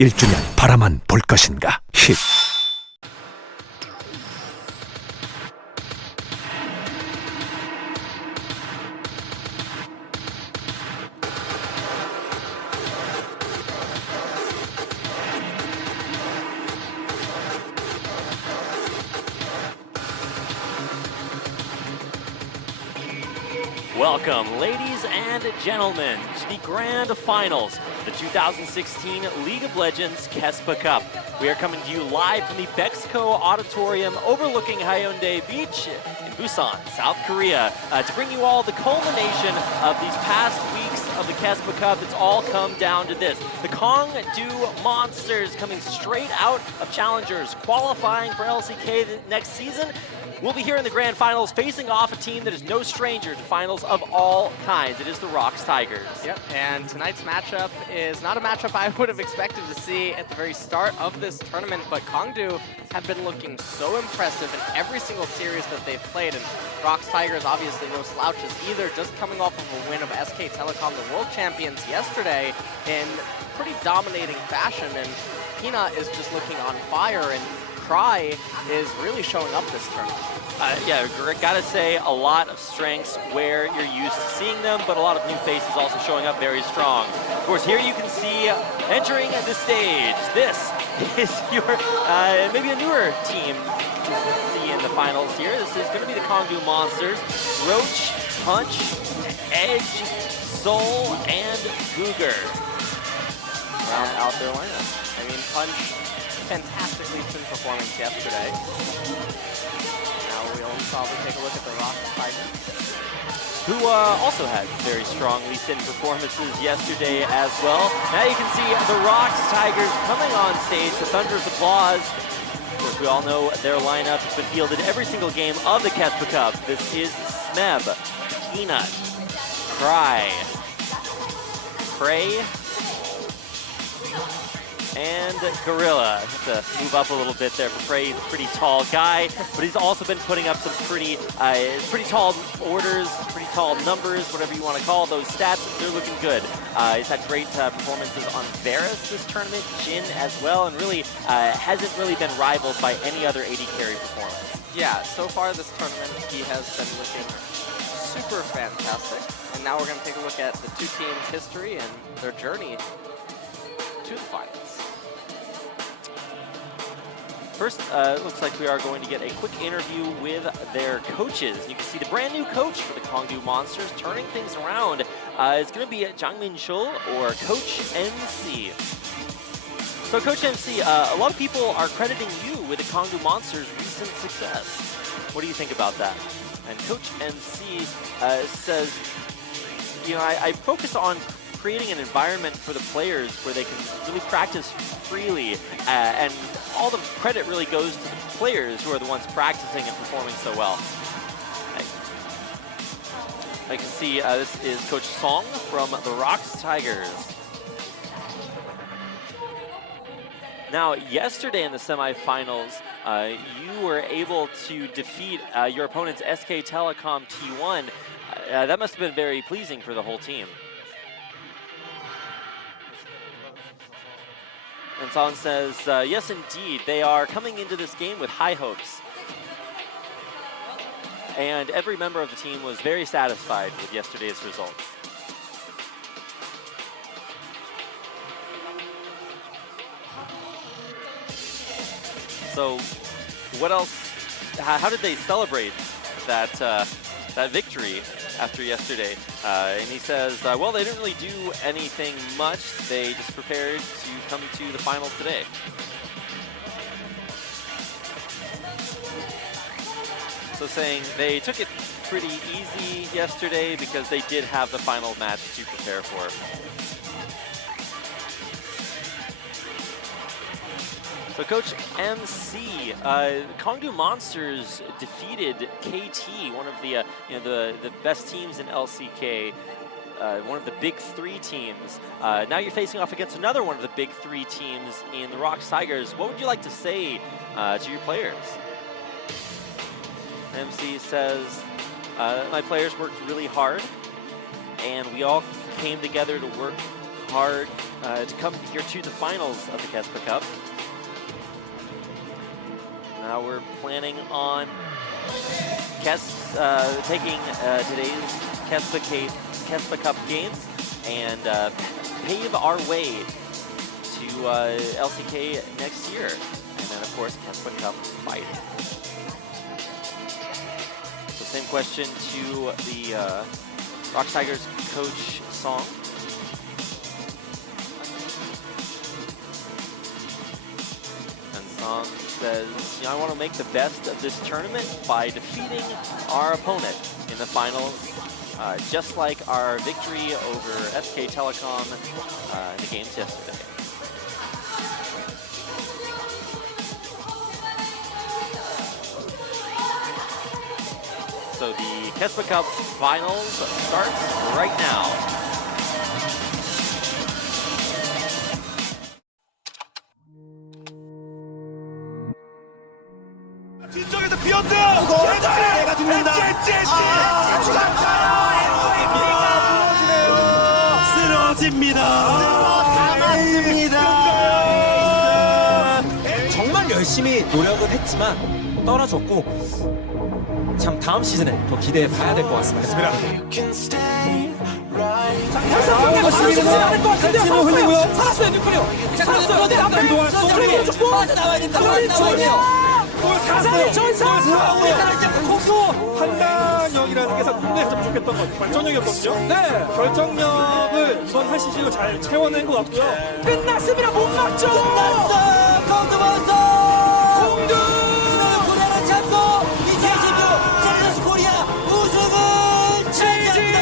1주년 바라만 볼 것인가? 힛. Welcome, ladies and gentlemen, to the Grand Finals, the 2016 League of Legends KeSPA Cup. We are coming to you live from the Bexco Auditorium overlooking Haeundae Beach in Busan, South Korea, to bring you all the culmination of these past weeks of the KeSPA Cup. It's all come down to this. The KONGDOO Monsters coming straight out of Challengers, qualifying for LCK next season. We'll be here in the Grand Finals facing off a team that is no stranger to finals of all kinds. It is the ROX Tigers. Yep, and tonight's matchup is not a matchup I would have expected to see at the very start of this tournament, but KONGDOO have been looking so impressive in every single series that they've played, and ROX Tigers obviously no slouches either, just coming off of a win of SK Telecom, the world champions, yesterday in pretty dominating fashion, and Hina is just looking on fire, and Cry is really showing up this tournament. Yeah, gotta say, a lot of strengths where you're used to seeing them, but a lot of new faces also showing up very strong. Of course, here you can see entering the stage. This is your, maybe a newer team to see in the finals here. This is going to be the KONGDOO Monsters. Roach, Punch, Edge, Soul, and Cougar round out their lineup. I mean, Punch, fantastically tuned performance yesterday. Now we'll probably take a look at the ROX Tigers, who also had very strong lead-in performances yesterday as well. Now you can see the ROX Tigers coming on stage to thunderous applause. Of course, we all know their lineup has been fielded every single game of the KeSPA Cup. This is Smeb, Peanut, Cry, Prey, and Gorilla. Have to move up a little bit there for Prey. He's a pretty tall guy, but he's also been putting up some pretty tall orders, pretty tall numbers, whatever you want to call those stats. They're looking good. He's had great performances on Varus this tournament, Jhin as well, and really hasn't really been rivaled by any other AD carry performance. Yeah, so far this tournament he has been looking super fantastic, and now we're going to take a look at the two teams' history and their journey to the finals. First, it looks like we are going to get a quick interview with their coaches. You can see the brand new coach for the KONGDOO Monsters turning things around. It's going to be Jangmin Shul or Coach MC. So Coach MC, a lot of people are crediting you with the KONGDOO Monsters' recent success. What do you think about that? And Coach MC says, you know, I focus on creating an environment for the players where they can really practice freely, and all the credit really goes to the players who are the ones practicing and performing so well. I can see this is Coach Song from the ROX Tigers. Now, yesterday in the semifinals, you were able to defeat your opponent's SK Telecom T1. That must have been very pleasing for the whole team. And Song says, yes, indeed, they are coming into this game with high hopes. And every member of the team was very satisfied with yesterday's results. So, what else, how did they celebrate that, that victory after yesterday? And he says, well, they didn't really do anything much. They just prepared to come to the finals today. So saying they took it pretty easy yesterday because they did have the final match to prepare for. So Coach MC, KONGDOO Monsters defeated KT, one of the the best teams in LCK, one of the big three teams. Now you're facing off against another one of the big three teams in the ROX Tigers. What would you like to say to your players? MC says, my players worked really hard, and we all came together to work hard to come here to the finals of the KeSPA Cup. Now we're planning on taking today's KeSPA Cup games and pave our way to LCK next year. And then, of course, KeSPA Cup fighting. So same question to the Rock Tigers coach Song. And Song says, I want to make the best of this tournament by defeating our opponent in the finals, just like our victory over SK Telecom in the games yesterday. So the KeSPA Cup finals starts right now. 뒤쪽에서 비었드! 제가 듭니다. 쓰러집니다. 정말 열심히 노력은 했지만 떨어졌고 참 다음 시즌에 더 기대해 봐야 될 것 같습니다. 상대가 쉽지 않을 것 같은데요. 살았어요. 살았어요. 뉴클리오. 살았어요. 내 앞에 그동안 소리로 죽고 나와야 된다. 나와야 돼요. 가상의 전사! 콩도 판단력이라는 게 콩도에 좀 좋겠던 건 결정력이었거든요. 네. 결정력을 이번 한 시즌으로 잘 채워낸 것 같고요. 끝났습니다. 못 막죠! 끝났어! 콩도 벌써! 콩도! 스노우 코리아를 잡고 2026 챔피언스 코리아 우승을 차지한다!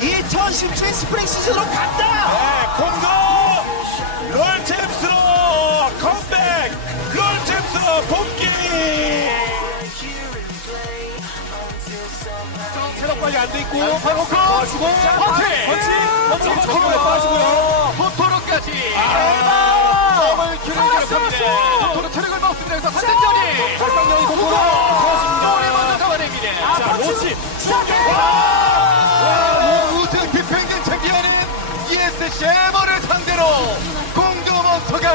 2017 스프링 시즌으로 간다! 네, 콩도 롤챔스로 컴백! 롤챔스로 복귀! 체력 관리 안 돼 있고 바로 빠지고 펀치 체력에 빠지고요. 포토로까지! 더블 킬을 기록합니다. 포토로 체력을 먹습니다. 여기서 반대전이! 발상력이 고고로 터집니다. 우리 먼저 잡아냅니다. 자, 로치 우승 디펜딩 챔피언인 ES 쉐머를 상대로 공도 몬스터가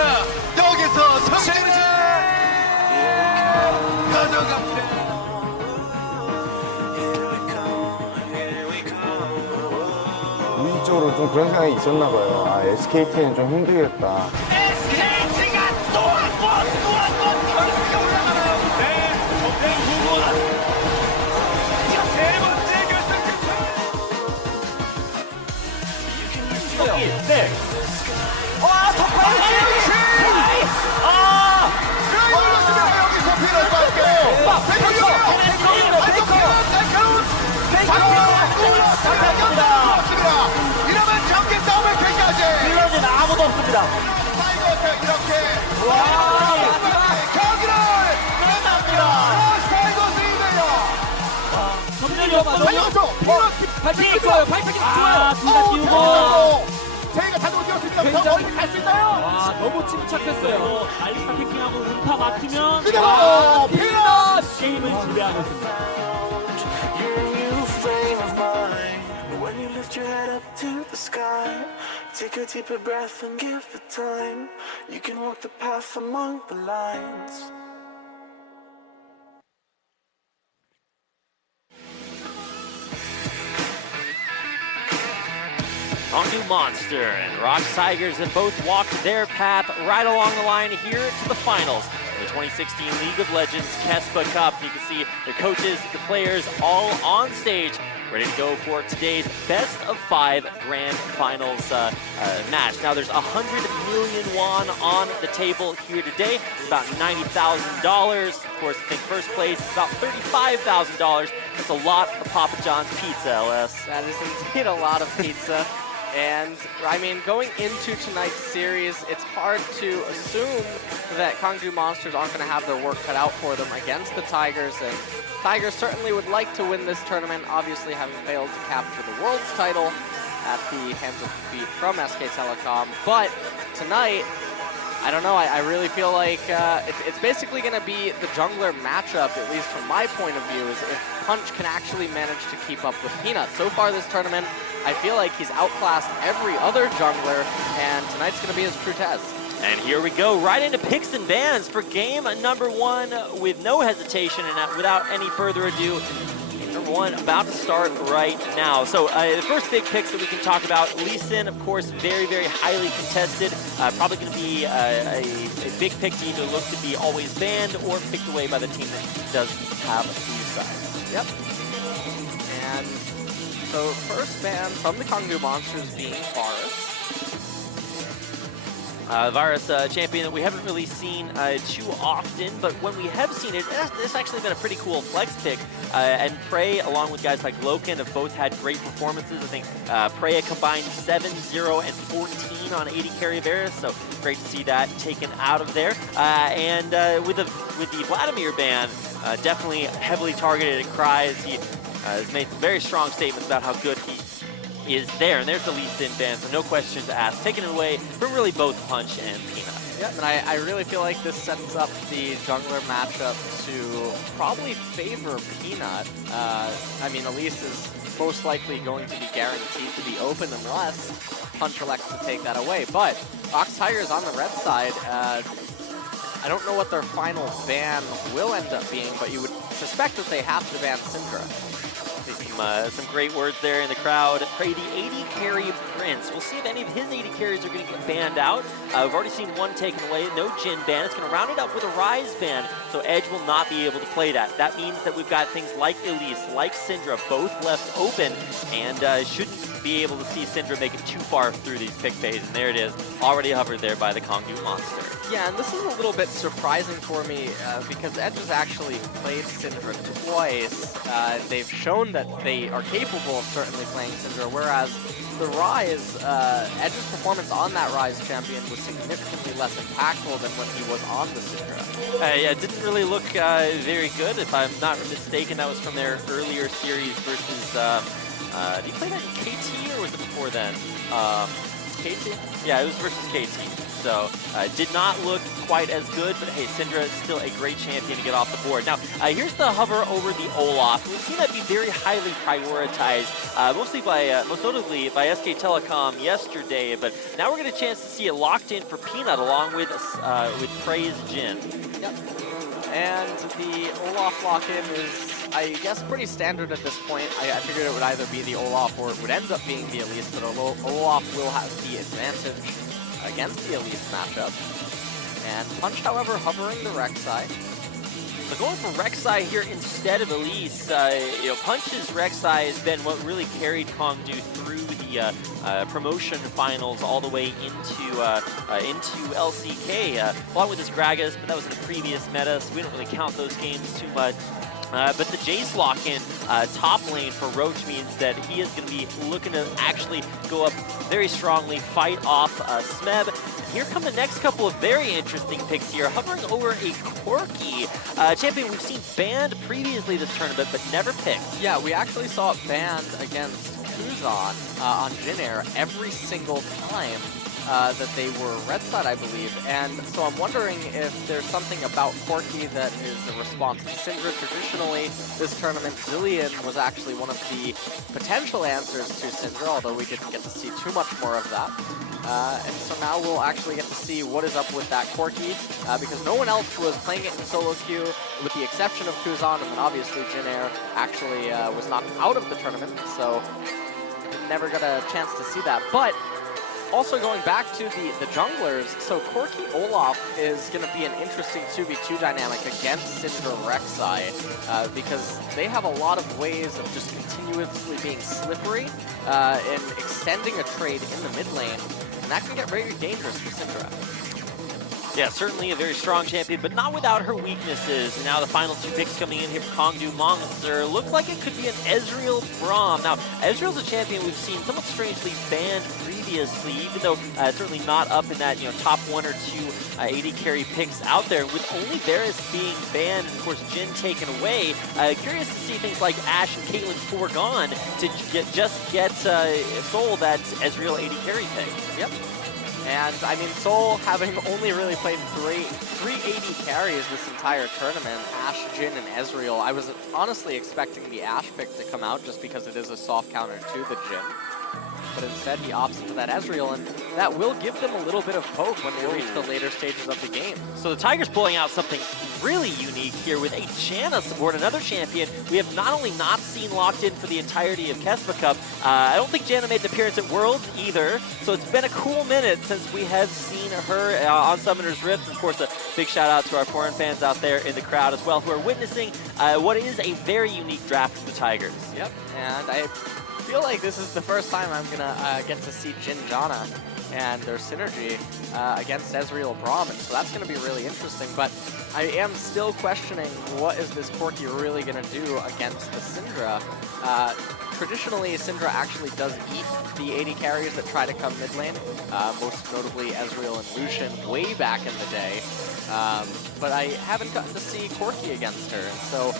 여기서 성공을 가져갑니다. 무의식적으로 좀 그런 생각이 있었나 봐요. 아, SKT는 좀 힘들겠다. SKT가 또 한 번 결승에 올라가나요? 네, 정대 후보. 세 번째 결승 네. 여기서 피를 빨게요. 이러면 경기 싸움을 펼쳐야지. 빌런은 아무도 없습니다. 타이거스 이렇게 경기를 끝납니다. 타이거스 이대요. 전멸이 달려줘. 발픽이 좋아요. 발픽이 좋아요. 둘다 띄우고. 제이가 자동으로 뛰었습니다. 더 멀리 갈 수 있나요? 와, 너무 침착했어요. 알리스타 패킹하고 음파 막히면 그대로 피너스! 게임을 지배하고 있습니다. When you lift your head up to the sky, take a deeper breath and give it time. You can walk the path among the lines. KONGDOO Monster and Rock Tigers have both walked their path right along the line here to the finals. The 2016 League of Legends KeSPA Cup. You can see the coaches, the players all on stage, ready to go for today's best of 5 grand finals match. Now there's 100 million won on the table here today, about $90,000. Of course, I think first place is about $35,000. That's a lot of Papa John's pizza, LS. That is indeed a lot of pizza. And, I mean, going into tonight's series, it's hard to assume that KONGDOO Monsters aren't going to have their work cut out for them against the Tigers. And Tigers certainly would like to win this tournament, obviously having failed to capture the World's title at the hands of defeat from SK Telecom. But tonight, I don't know. I really feel like it's basically going to be the jungler matchup, at least from my point of view, is if Punch can actually manage to keep up with Peanut. So far this tournament, I feel like he's outclassed every other jungler, and tonight's going to be his true test. And here we go, right into picks and bans for game number 1 with no hesitation and without any further ado. Game number 1 about to start right now. So the first big picks that we can talk about, Lee Sin, of course, very, very highly contested. Probably going to be a big pick to either look to be always banned or picked away by the team that does have a blue side. Yep. And so first ban from the KONGDOO Monsters being Varus. Varus, champion that we haven't really seen too often, but when we have seen it, it's actually been a pretty cool flex pick. And Prey, along with guys like Loken, have both had great performances. I think Prey a combined 7, 0, and 14 on 80 carry Varus, so great to see that taken out of there. And with the Vladimir ban, definitely heavily targeted at Cries. He has made some very strong statements about how good he is there, and there's the Lee Sin ban, so no questions asked. Taken away from really both Punch and Peanut. Yep, and I really feel like this sets up the jungler matchup to probably favor Peanut. I mean, Elise is most likely going to be guaranteed to be open unless Punch elects to take that away. But Ox Tigers on the red side, I don't know what their final ban will end up being, but you would suspect that they have to ban Syndra. Some great words there in the crowd. Prey, the 80 carry Prince. We'll see if any of his 80 carries are going to get banned out. We've already seen one taken away. No Jhin ban. It's going to round it up with a Ryze ban, so Edge will not be able to play that. That means that we've got things like Elise, like Syndra, both left open, and shouldn't be able to see Syndra make it too far through these pick phase. And there it is, already hovered there by the KONGDOO Monster. Yeah, and this is a little bit surprising for me because Edge has actually played Syndra twice. They've shown that they are capable of certainly playing Syndra, whereas the Ryze, Edge's performance on that Ryze champion was significantly less impactful than when he was on the Syndra. Yeah, it didn't really look very good. If I'm not mistaken, that was from their earlier series versus, did he play that in KT or was it before then? KT? Yeah, it was versus KT. So, did not look quite as good, but hey, Syndra is still a great champion to get off the board. Now, here's the hover over the Olaf. We've seen that be very highly prioritized, most notably by SK Telecom yesterday, but now we're getting a chance to see it locked in for Peanut along with Prey's Jhin. Yep. And the Olaf lock-in is, I guess, pretty standard at this point. I figured it would either be the Olaf or it would end up being the Elise, but Olaf will have the advantage against the Elise matchup. And Punch, however, hovering the Rek'Sai. So going for Rek'Sai here instead of Elise, Punch's Rek'Sai has been what really carried KONGDOO through the promotion finals all the way into LCK, along with his Gragas, but that was in a previous meta, so we don't really count those games too much. But the Jace lock-in top lane for Roach means that he is going to be looking to actually go up very strongly, fight off Smeb. Here come the next couple of very interesting picks here. Hovering over a Corki champion we've seen banned previously this tournament, but never picked. Yeah, we actually saw it banned against Kuzan on Jhin Air every single time that they were red side, I believe. And so I'm wondering if there's something about Corki that is a response to Syndra. Traditionally, this tournament, Zilean was actually one of the potential answers to Syndra, although we didn't get to see too much more of that. And so now we'll actually get to see what is up with that Corki, because no one else was playing it in solo queue, with the exception of Kuzan, and then obviously Jhin Air actually was knocked out of the tournament, so never got a chance to see that. But also going back to the junglers, so Corki Olaf is going to be an interesting 2v2 dynamic against Syndra Rek'Sai, because they have a lot of ways of just continuously being slippery and extending a trade in the mid lane, and that can get very dangerous for Syndra. Yeah, certainly a very strong champion, but not without her weaknesses. And now the final two picks coming in here for KONGDOO Monster. Looks like it could be an Ezreal Braum. Now, Ezreal's a champion we've seen somewhat strangely banned previously, even though certainly not up in that top 1 or 2 AD carry picks out there. With only Varus being banned, and of course Jhin taken away, curious to see things like Ashe and Caitlyn foregone to just get sold that Ezreal AD carry pick. Yep. And I mean, Seoul having only really played three AD carries this entire tournament, Ashe, Jhin, and Ezreal. I was honestly expecting the Ashe pick to come out just because it is a soft counter to the Jhin. But instead he opts into that Ezreal, and that will give them a little bit of hope when they reach the later stages of the game. So the Tigers pulling out something really unique here with a Janna support, another champion we have not only not seen locked in for the entirety of KeSPA Cup, I don't think Janna made an appearance at Worlds either, so it's been a cool minute since we have seen her on Summoner's Rift. Of course, a big shout out to our foreign fans out there in the crowd as well who are witnessing what is a very unique draft of the Tigers. Yep, and I feel like this is the first time I'm gonna get to see Jhin Janna and their synergy against Ezreal Brahmin, so that's gonna be really interesting. But I am still questioning what is this Corki really gonna do against the Syndra. Traditionally, Syndra actually does eat the AD carries that try to come mid lane, most notably Ezreal and Lucian way back in the day. But I haven't gotten to see Corki against her, so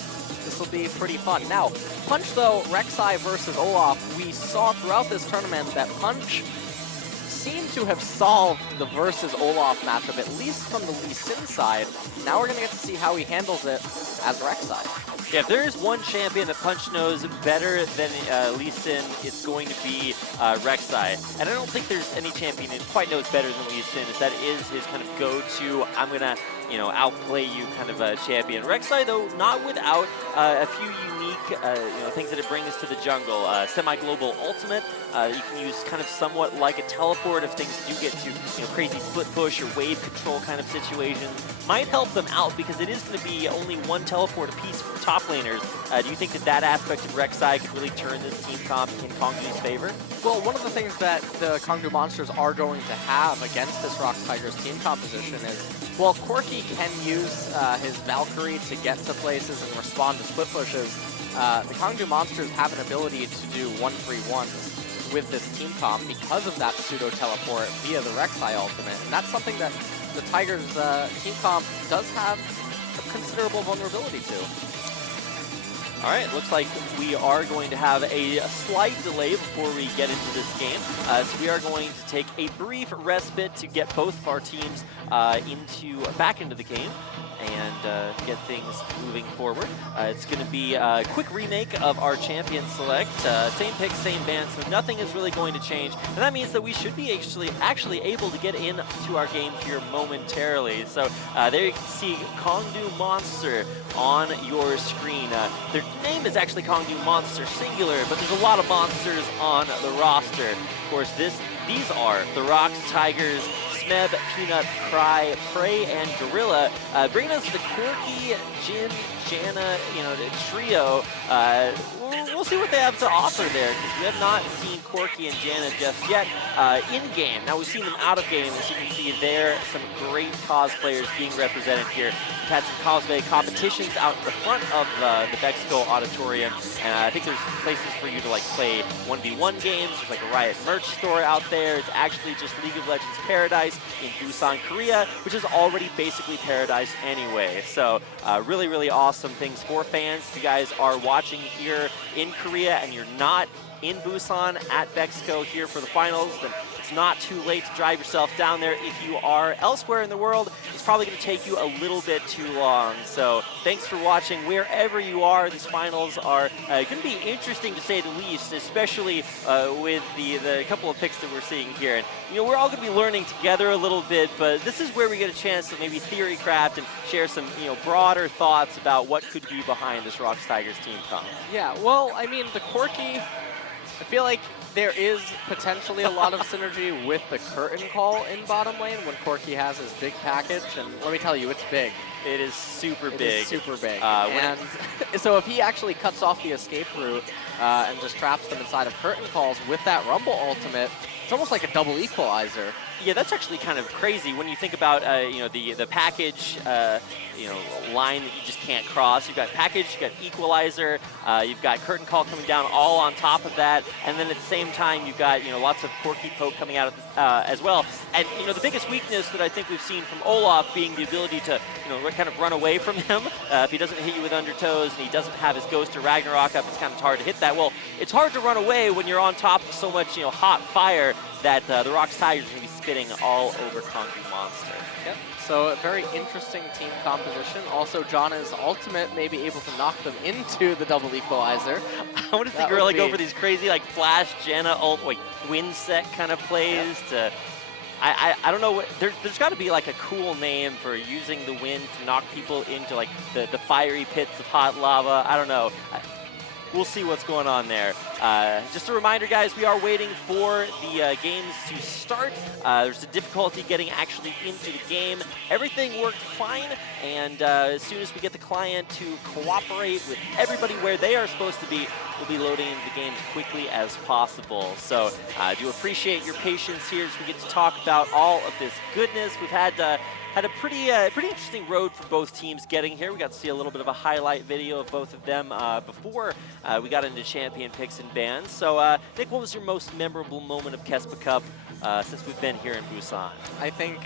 this will be pretty fun. Now, Punch though, Rek'Sai versus Olaf, we saw throughout this tournament that Punch seemed to have solved the versus Olaf matchup, at least from the Lee Sin side. Now we're going to get to see how he handles it as Rek'Sai. Yeah, if there is one champion that Punch knows better than Lee Sin, it's going to be Rek'Sai. And I don't think there's any champion that quite knows better than Lee Sin. That is his kind of go-to, I'm going to, outplay you kind of a champion. Rek'Sai, though, not without a few unique, things that it brings to the jungle. Semi-global ultimate, you can use kind of somewhat like a teleport if things do get to, crazy split push or wave control kind of situations. Might help them out because it is going to be only one teleport apiece for top laners. Do you think that aspect of Rek'Sai could really turn this team comp in KONGDOO's favor? Well, one of the things that the KONGDOO Monsters are going to have against this Rox Tigers team composition is, well, Corki can use his Valkyrie to get to places and respond to split pushes. The KONGDOO Monsters have an ability to do 1-3-1s with this team comp because of that pseudo-teleport via the Rek'Sai ultimate, and that's something that the Tigers team comp does have a considerable vulnerability to. All right, looks like we are going to have a slight delay before we get into this game. So we are going to take a brief respite to get both of our teams back into the game and get things moving forward. It's going to be a quick remake of our champion select. Same pick, same band, so nothing is really going to change. And that means that we should be actually able to get into our game here momentarily. So there you can see KONGDOO Monster on your screen. Their name is actually KONGDOO Monster singular, but there's a lot of monsters on the roster. Of course, these are the Rox Tigers, Smeb, Peanut, Cry, Prey, and Gorilla, bringing us the Corki, Jhin, Janna, trio. We'll see what they have to offer there, because we have not seen Corki and Janna just yet in-game. Now, we've seen them out-of-game, as you can see there, some great cosplayers being represented here. We've had some cosplay competitions out in the front of the Mexico Auditorium, and I think there's places for you to play 1v1 games. There's a Riot merch store out there. It's actually just League of Legends Paradise in Busan, Korea, which is already basically Paradise anyway. So really, really awesome things for fans. If you guys are watching here in Korea and you're not in Busan at Mexico here for the finals, then it's not too late to drive yourself down there. If you are elsewhere in the world, it's probably going to take you a little bit too long. So thanks for watching wherever you are. These finals are going to be interesting to say the least, especially with the couple of picks that we're seeing here. And we're all going to be learning together a little bit, but this is where we get a chance to maybe theory craft and share some broader thoughts about what could be behind this Rox Tigers team comp. Yeah, well, I mean, the Corki, I feel like there is potentially a lot of synergy with the curtain call in bottom lane when Corki has his big package, and let me tell you, it's big. It is super big. It is super big. And so if he actually cuts off the escape route and just traps them inside of curtain calls with that Rumble ultimate, it's almost like a double equalizer. Yeah, that's actually kind of crazy when you think about the package line that you just can't cross. You've got package, you've got equalizer, you've got curtain call coming down all on top of that, and then at the same time you've got lots of Corki poke coming out as well. And the biggest weakness that I think we've seen from Olaf being the ability to kind of run away from him. If he doesn't hit you with undertows and he doesn't have his Ghost or Ragnarok up, it's kind of hard to hit that. Well, it's hard to run away when you're on top of so much, hot fire that the Rocks Tigers are going to be spitting all over KONGDOO Monster. Yep. So a very interesting team composition. Also, Jana's ultimate may be able to knock them into the double equalizer. I want to see Gorilla go for these crazy like flash Jana ult, like wind set kind of plays. Yep. I don't know what there's got to be like a cool name for using the wind to knock people into like the fiery pits of hot lava. I don't know. We'll see what's going on there. Just a reminder, guys, we are waiting for the games to start. There's a difficulty getting actually into the game. Everything worked fine, and as soon as we get the client to cooperate with everybody where they are supposed to be, we'll be loading into the game as quickly as possible. So I do appreciate your patience here as we get to talk about all of this goodness. We've had a pretty interesting road for both teams getting here. We got to see a little bit of a highlight video of both of them before we got into champion picks and bans. So, Nick, what was your most memorable moment of KeSPA Cup since we've been here in Busan? I think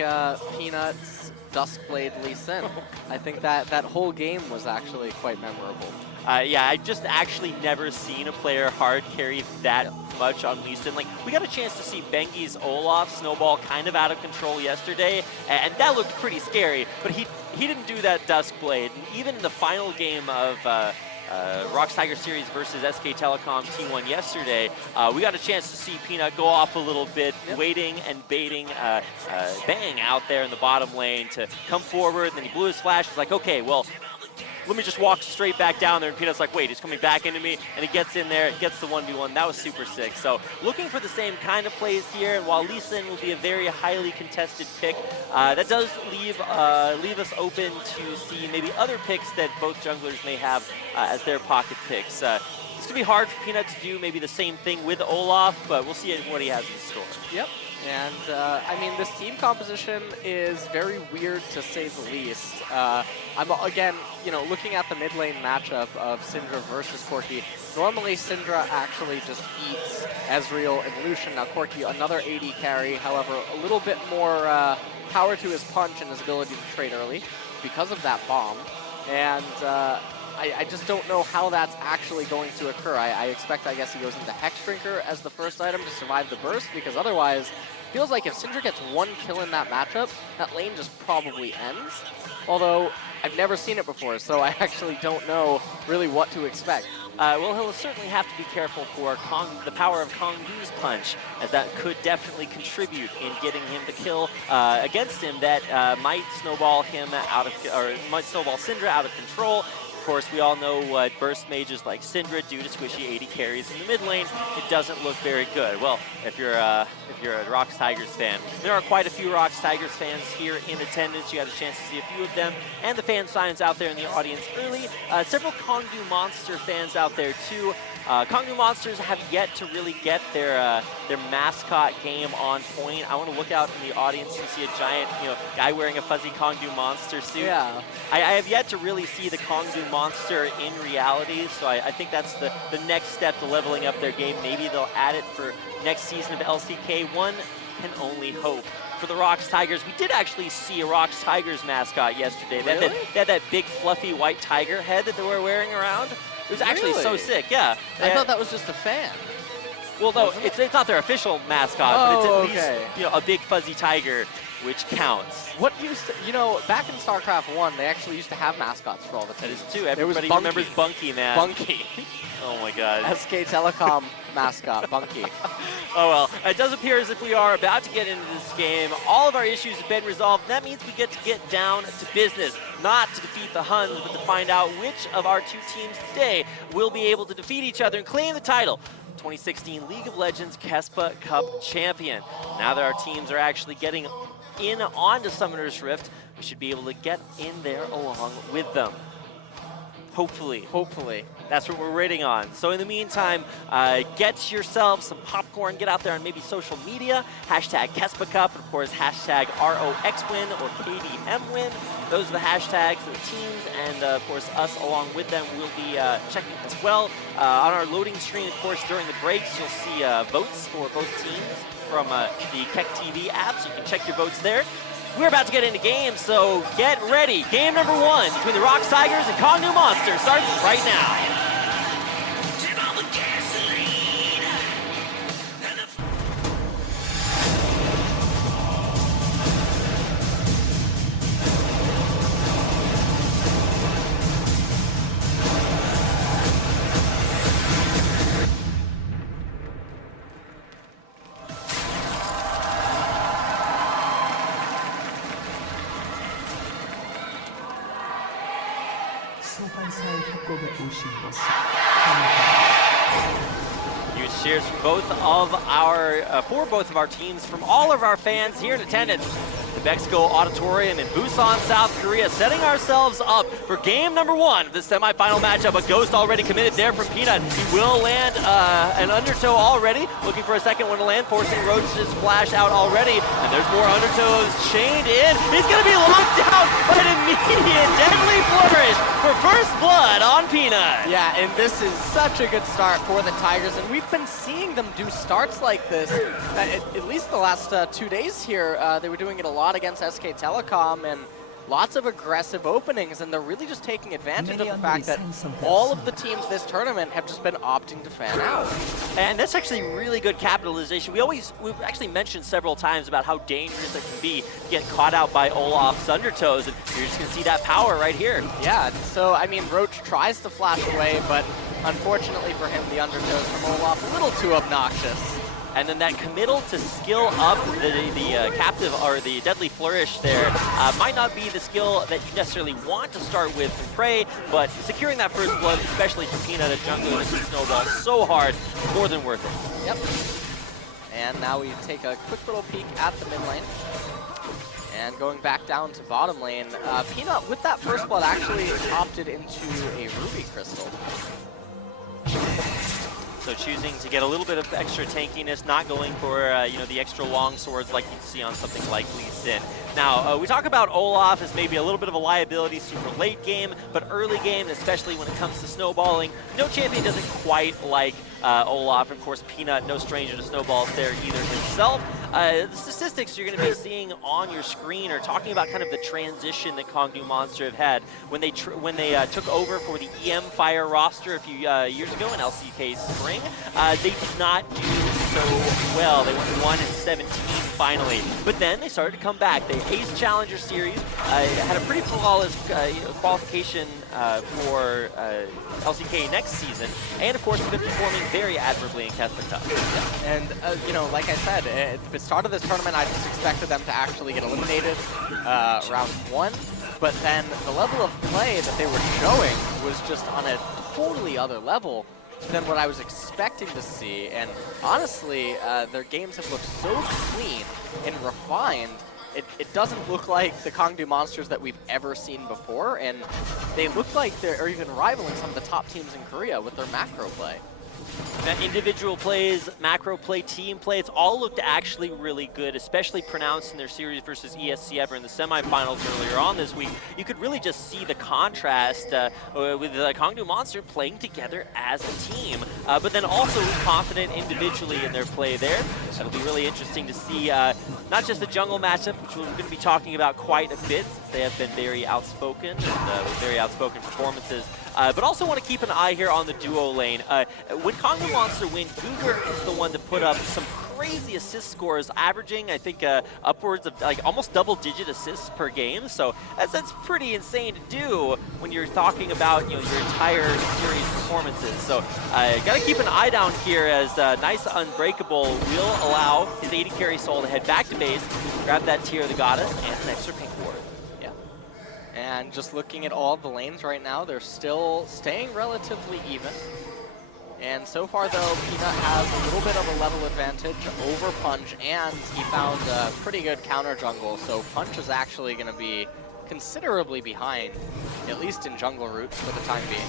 Peanuts, Duskblade, Lee Sin. I think that whole game was actually quite memorable. Yeah, I just actually never seen a player hard carry that much on Lee Sin. Like, we got a chance to see Bengi's Olaf snowball kind of out of control yesterday, and that looked pretty scary, but he didn't do that Duskblade. And even in the final game of Rocks Tiger Series versus SK Telecom T1 yesterday, we got a chance to see Peanut go off a little bit, waiting and baiting Bang out there in the bottom lane to come forward, and then he blew his flash. He's like, okay, well, let me just walk straight back down there, and Peanut's like, wait, he's coming back into me, and he gets in there, gets the 1v1. That was super sick. So looking for the same kind of plays here, and while Lee Sin will be a very highly contested pick, that does leave us open to see maybe other picks that both junglers may have as their pocket picks. It's going to be hard for Peanut to do maybe the same thing with Olaf, but we'll see what he has in store. Yep. And, I mean, this team composition is very weird, to say the least. I'm, again, looking at the mid lane matchup of Syndra versus Corki. Normally, Syndra actually just eats Ezreal and Lucian. Now, Corki, another AD carry, however, a little bit more power to his punch and his ability to trade early because of that bomb. And I just don't know how that's actually going to occur. I expect, I guess, he goes into Hex Drinker as the first item to survive the burst, because otherwise, feels like if Syndra gets one kill in that matchup, that lane just probably ends. Although, I've never seen it before, so I actually don't know really what to expect. Well, he'll certainly have to be careful for the power of KONGDOO's punch, as that could definitely contribute in getting him the kill against him that might snowball him out of, or might snowball Syndra out of control. Of course, we all know what burst mages like Syndra do to squishy 80 carries in the mid lane. It doesn't look very good. Well, if you're a Rocks Tigers fan, there are quite a few Rocks Tigers fans here in attendance. You got a chance to see a few of them, and the fan signs out there in the audience early. Several KONGDOO Monster fans out there too. KONGDOO Monsters have yet to really get their mascot game on point. I want to look out in the audience and see a giant, guy wearing a fuzzy KONGDOO Monster suit. Yeah. I have yet to really see the KONGDOO Monster in reality, so I think that's the next step to leveling up their game. Maybe they'll add it for next season of LCK. One can only hope. For the Rocks Tigers, we did actually see a Rocks Tigers mascot yesterday. Really? They had that big fluffy white tiger head that they were wearing around. It was actually so sick, yeah. I thought that was just a fan. Well, no, it's not their official mascot, but it's at okay. least a big fuzzy tiger, which counts. What used to, back in StarCraft 1, they actually used to have mascots for all the teams. That is too. Everybody remembers Bunky, man. Bunky. Oh my God. SK Telecom mascot, Bunky. Oh well, it does appear as if we are about to get into this game. All of our issues have been resolved. That means we get to get down to business. Not to defeat the Huns, but to find out which of our two teams today will be able to defeat each other and claim the title. 2016 League of Legends KeSPA Cup champion. Now that our teams are actually getting in onto Summoner's Rift, we should be able to get in there along with them. Hopefully. Hopefully. That's what we're waiting on. So in the meantime, get yourself some popcorn, get out there on maybe social media, hashtag KeSPA Cup, and of course, hashtag ROXWin or KDMWin. Those are the hashtags of the teams, and of course, us along with them will be checking as well. On our loading screen, of course, during the breaks, you'll see votes for both teams from the Keck TV app, so you can check your votes there. we're about to get into games, so get ready. Game number 1 between the Rocks Tigers and KONGDOO Monsters starts right now. Huge cheers from both of our for both of our teams, from all of our fans here in attendance. The Mexico Auditorium in Busan, South Korea, setting ourselves up for game number 1 of the semifinal matchup. A Ghost already committed there from Peanut. He will land an undertow already, looking for a second one to land, forcing Roach to splash out already. And there's more undertows chained in. He's going to be locked out by an immediate deadly flourish for first blood on Peanut. Yeah, and this is such a good start for the Tigers, and we've been seeing them do starts like this at least the last 2 days here. They were doing it a lot against SK Telecom, and lots of aggressive openings, and they're really just taking advantage of the fact that all of the teams this tournament have just been opting to fan out. And that's actually really good capitalization. We've actually mentioned several times about how dangerous it can be to get caught out by Olaf's undertows, and you're just going to see that power right here. Yeah, so I mean, Roach tries to flash away, but unfortunately for him, the undertows from Olaf a little too obnoxious. And then that committal to skill up the captive, or the deadly flourish there, might not be the skill that you necessarily want to start with from Prey, but securing that first blood, especially for Peanut at jungler that can snowball so hard, more than worth it. Yep. And now we take a quick little peek at the mid lane. And going back down to bottom lane, Peanut, with that first blood, actually opted into a Ruby Crystal. So choosing to get a little bit of extra tankiness, not going for the extra long swords like you see on something like Lee Sin. Now, we talk about Olaf as maybe a little bit of a liability super late game, but early game, especially when it comes to snowballing, no champion does it quite like Olaf. Of course, Peanut, no stranger to snowballs there either himself. The statistics you're going to be seeing on your screen are talking about kind of the transition that KONGDOO Monster have had when they took over for the EM Fire roster a few years ago in LCK Spring. They did not do so well. They went 1-17 finally, but then they started to come back. They aced Challenger Series, had a pretty flawless qualification for LCK next season, and of course have been performing very admirably in KeSPA Cup. Yeah. And like I said, at the start of this tournament, I just expected them to actually get eliminated round 1, but then the level of play that they were showing was just on a totally other level than what I was expecting to see. And honestly, their games have looked so clean and refined. It doesn't look like the KONGDOO Monsters that we've ever seen before, and they look like they're even rivaling some of the top teams in Korea with their macro play. That individual plays, macro play, team play, it's all looked actually really good, especially pronounced in their series versus ESC Ever in the semifinals earlier on this week. You could really just see the contrast with KONGDOO Monster playing together as a team, but then also confident individually in their play there. That'll be really interesting to see, not just the jungle matchup, which we're going to be talking about quite a bit, since they have been very outspoken and with very outspoken performances. But also want to keep an eye here on the duo lane. When KONGDOO Monster win, Cougar is the one to put up some crazy assist scores, averaging, I think, upwards of like almost double-digit assists per game. So that's pretty insane to do when you're talking about your entire series performances. So got to keep an eye down here as Nice Unbreakable will allow his 80 carry soul to head back to base, grab that Tear of the Goddess and an extra pink ward. And just looking at all the lanes right now, they're still staying relatively even. And so far, though, Peanut has a little bit of a level advantage over Punch, and he found a pretty good counter jungle, so Punch is actually going to be considerably behind, at least in jungle routes for the time being.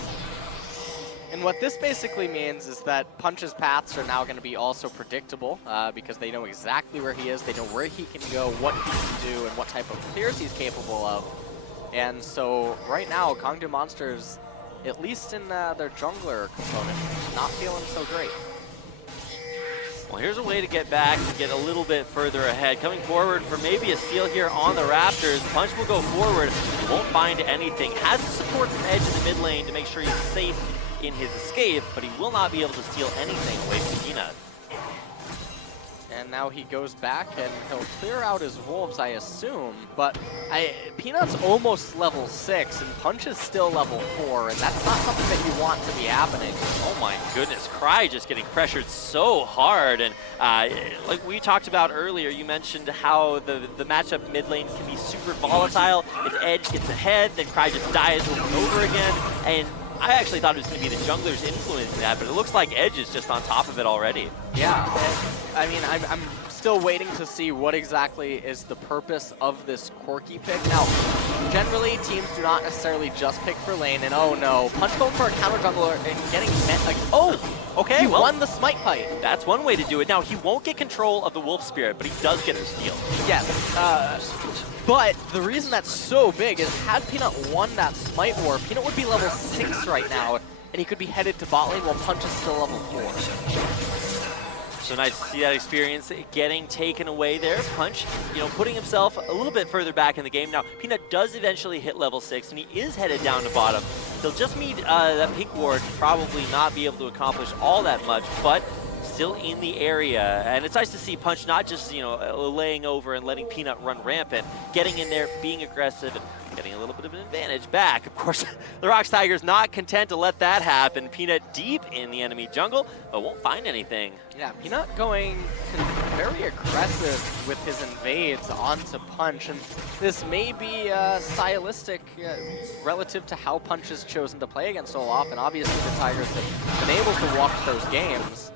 And what this basically means is that Punch's paths are now going to be also predictable, because they know exactly where he is, they know where he can go, what he can do, and what type of clears he's capable of. And so right now, KONGDOO Monsters, at least in their jungler component, not feeling so great. Well, here's a way to get back and get a little bit further ahead. Coming forward for maybe a steal here on the Raptors. Punch will go forward. He won't find anything. Has to support from Edge in the mid lane to make sure he's safe in his escape, but he will not be able to steal anything away from Peanut. And now he goes back and he'll clear out his wolves, I assume. But Peanut's almost level 6 and Punch is still level 4, and that's not something that you want to be happening. Oh my goodness, Cry just getting pressured so hard. And like we talked about earlier, you mentioned how the matchup mid lane can be super volatile. If Edge gets ahead, then Cry just dies over and over again. And I actually thought it was going to be the junglers influencing that, but it looks like Edge is just on top of it already. Yeah, I mean, I'm still waiting to see what exactly is the purpose of this Corki pick. Now, generally, teams do not necessarily just pick for lane, and oh no, Punch going for a counter jungler and getting met like, oh, okay, He well, won the smite fight. That's one way to do it. Now, he won't get control of the Wolf Spirit, but he does get a steal. Yes, but the reason that's so big is had Peanut won that smite war, Peanut would be level 6 right now, and he could be headed to bot lane while Punch is still level 4. So nice to see that experience getting taken away there. Punch, you know, putting himself a little bit further back in the game. Now, Peanut does eventually hit level 6, and he is headed down to bottom. He'll just need that pink ward to probably not be able to accomplish all that much, but still in the area. And it's nice to see Punch not just, you know, laying over and letting Peanut run rampant, getting in there, being aggressive, and getting a little bit of an advantage back. Of course, the Rocks Tigers not content to let that happen. Peanut deep in the enemy jungle, but won't find anything. Yeah, Peanut going very aggressive with his invades onto Punch, and this may be stylistic relative to how Punch has chosen to play against Olaf, and obviously the Tigers have been able to walk those games.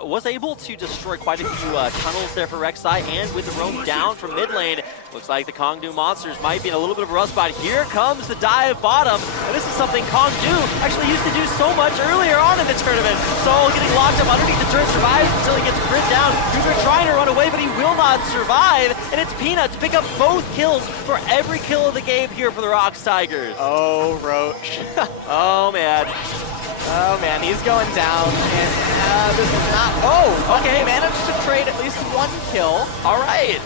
Was able to destroy quite a few tunnels there for Rek'Sai, and with the roam down from mid lane, looks like the KONGDOO monsters might be in a little bit of a rust spot. Here comes the dive bottom, and this is something KONGDOO actually used to do so much earlier on in the tournament. Soul getting locked up underneath the turret, survives until he gets crit down. Cougar trying to run away, but he will not survive, and it's Peanut to pick up both kills for every kill of the game here for the Rocks Tigers. Oh, Roach. Oh, man. Oh man, he's going down, and this is not, oh, okay, he managed to trade at least one kill. All right.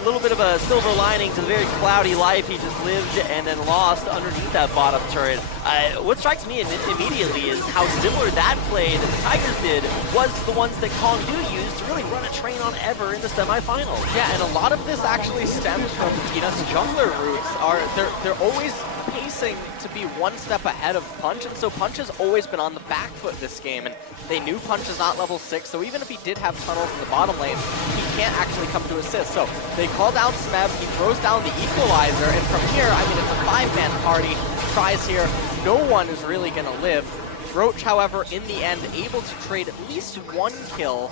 A little bit of a silver lining to the very cloudy life he just lived and then lost underneath that bottom turret. What strikes me immediately is how similar that play that the Tigers did was the ones that KONGDOO used to really run a train on Ever in the semifinals. Yeah, and a lot of this actually stems from Peanut's jungler routes. They're always pacing to be one step ahead of Punch, and so Punch has always been on the back foot this game, and they knew Punch is not level 6, so even if he did have tunnels in the bottom lane, he can't actually come to assist. So they call down Smeb, he throws down the equalizer, and from here, I mean, it's a 5-man party. Tries here, no one is really gonna live. Roach, however, in the end, able to trade at least one kill.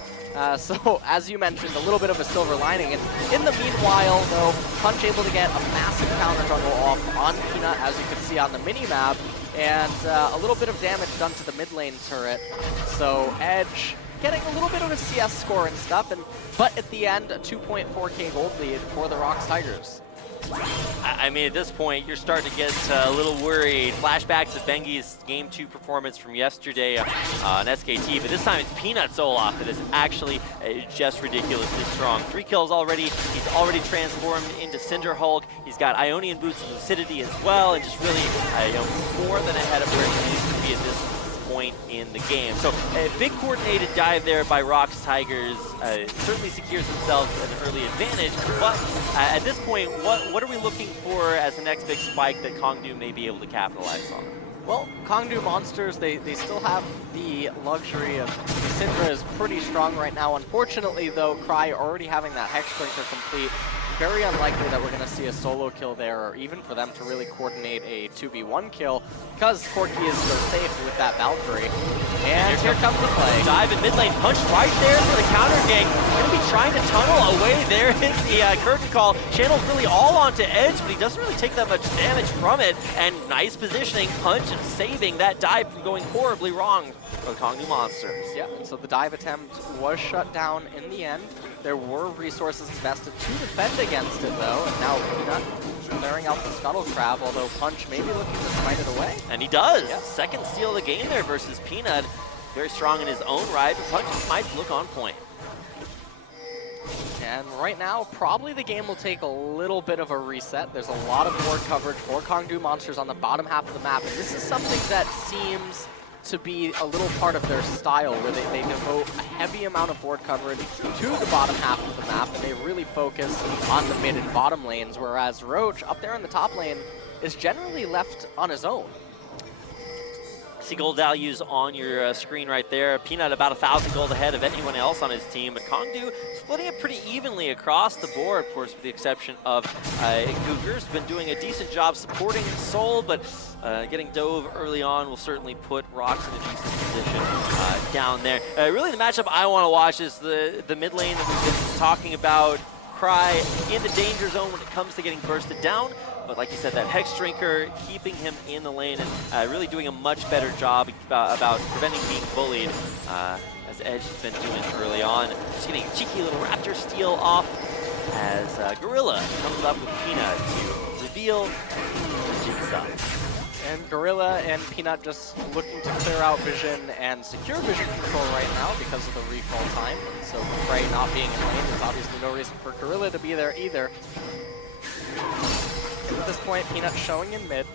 So, as you mentioned, a little bit of a silver lining. And in the meanwhile, though, Punch able to get a massive counter jungle off on Peanut, as you can see on the mini-map, and a little bit of damage done to the mid lane turret. So, Edge getting a little bit of a CS score and stuff, but at the end, a 2.4k gold lead for the Rocks Tigers. I mean, at this point, you're starting to get a little worried. Flashback to Bengi's Game 2 performance from yesterday on SKT, but this time it's Peanut's Olaf that is actually just ridiculously strong. 3 kills already. He's already transformed into Cinder Hulk. He's got Ionian Boots and Lucidity as well, and just really more than ahead of where he needs to be at this point in the game. So a big coordinated dive there by Rocks Tigers certainly secures themselves an early advantage, but at this point, what are we looking for as the next big spike that KONGDOO may be able to capitalize on? Well, KONGDOO monsters, they still have the luxury of Syndra is pretty strong right now. Unfortunately, though, Cry already having that Hex Sprinker complete, very unlikely that we're going to see a solo kill there, or even for them to really coordinate a 2v1 kill, because Corki is so safe with that Valkyrie. And here comes the play. Dive in mid lane, Punch right there for the counter gank. Going to be trying to tunnel away there. Hits the curtain call. Channels really all onto Edge, but he doesn't really take that much damage from it. And nice positioning, Punch saving that dive from going horribly wrong for the KONGDOO monsters. Yeah, and so the dive attempt was shut down in the end. There were resources invested to defend against it, though, and now Peanut clearing out the Scuttle Crab, although Punch may be looking to smite it away. And he does. Yeah. Second steal of the game there versus Peanut. very strong in his own right, but punches might look on point. And right now, probably the game will take a little bit of a reset. There's a lot of board coverage for KONGDOO monsters on the bottom half of the map, and this is something that seems to be a little part of their style, where they devote a heavy amount of board coverage to the bottom half of the map, and they really focus on the mid and bottom lanes, whereas Roach, up there in the top lane, is generally left on his own. See gold values on your screen right there. Peanut about 1,000 gold ahead of anyone else on his team, but KONGDOO splitting it pretty evenly across the board, of course, with the exception of Cougar's been doing a decent job supporting Soul, but getting dove early on will certainly put Rocks in a decent position down there. Really, the matchup I want to watch is the mid lane that we've been talking about. Cry in the danger zone when it comes to getting bursted down. But like you said, that Hex Drinker keeping him in the lane and really doing a much better job about preventing being bullied, as Edge has been doing early on. Just getting a cheeky little Raptor steal off as Gorilla comes up with Peanut to reveal Jigsaw. And Gorilla and Peanut just looking to clear out vision and secure vision control right now because of the recall time. And so Prey not being in lane, there's obviously no reason for Gorilla to be there either. At this point, Peanut showing in mid.